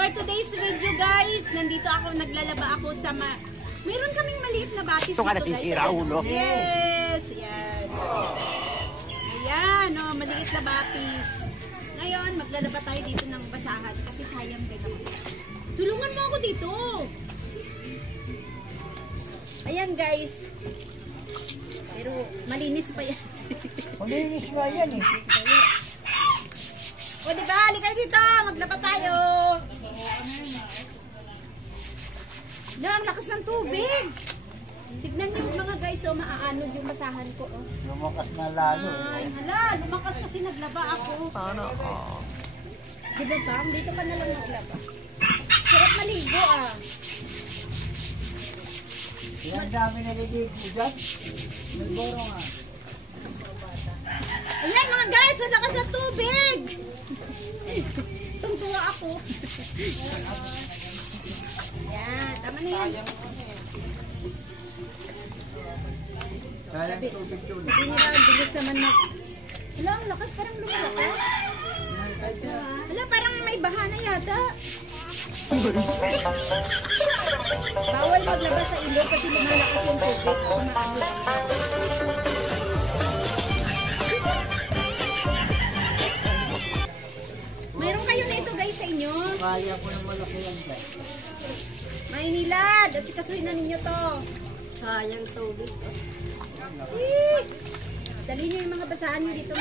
For today's video guys, nandito ako, naglalaba ako sa meron kaming maliit na batis dito guys. Yes, yan. Ayan, oh, maliit na batis. Ngayon, maglalaba tayo dito ng basahan kasi sayang din ako. Tulungan mo ako dito. Ayan guys. Pero malinis pa yan. Malinis pa yan eh. O diba, halika dito, maglaba tayo. Ang lakas ng tubig. Tignan niyo mga guys, oh, maaanod yung basahan ko. Oh. Lumakas na lalo. Ay, hala, lumakas kasi naglaba ako. Sana ako. Diba ba? Dito ka na lang naglaba. Sarap maligo ah. Yan dami naliligo dyan. Nagoro nga. Ayan mga guys, ang lakas ng tubig. Tungtuwa ako. Yan, tama na yan. Sayang tubig yun. Hindi nila ang bilis naman Hala, ang lakas, parang lumalaki. Hala, parang may bahana yata. Bawal maglabas sa ilog kasi lumalakas yung tubig. Mayroon kayo na ito guys sa inyo. Kaya ko na malaki yan dyan. Maynilad, at sikasuhin na ninyo to. Sayang tubig. Dali nyo yung mga basahan nyo dito.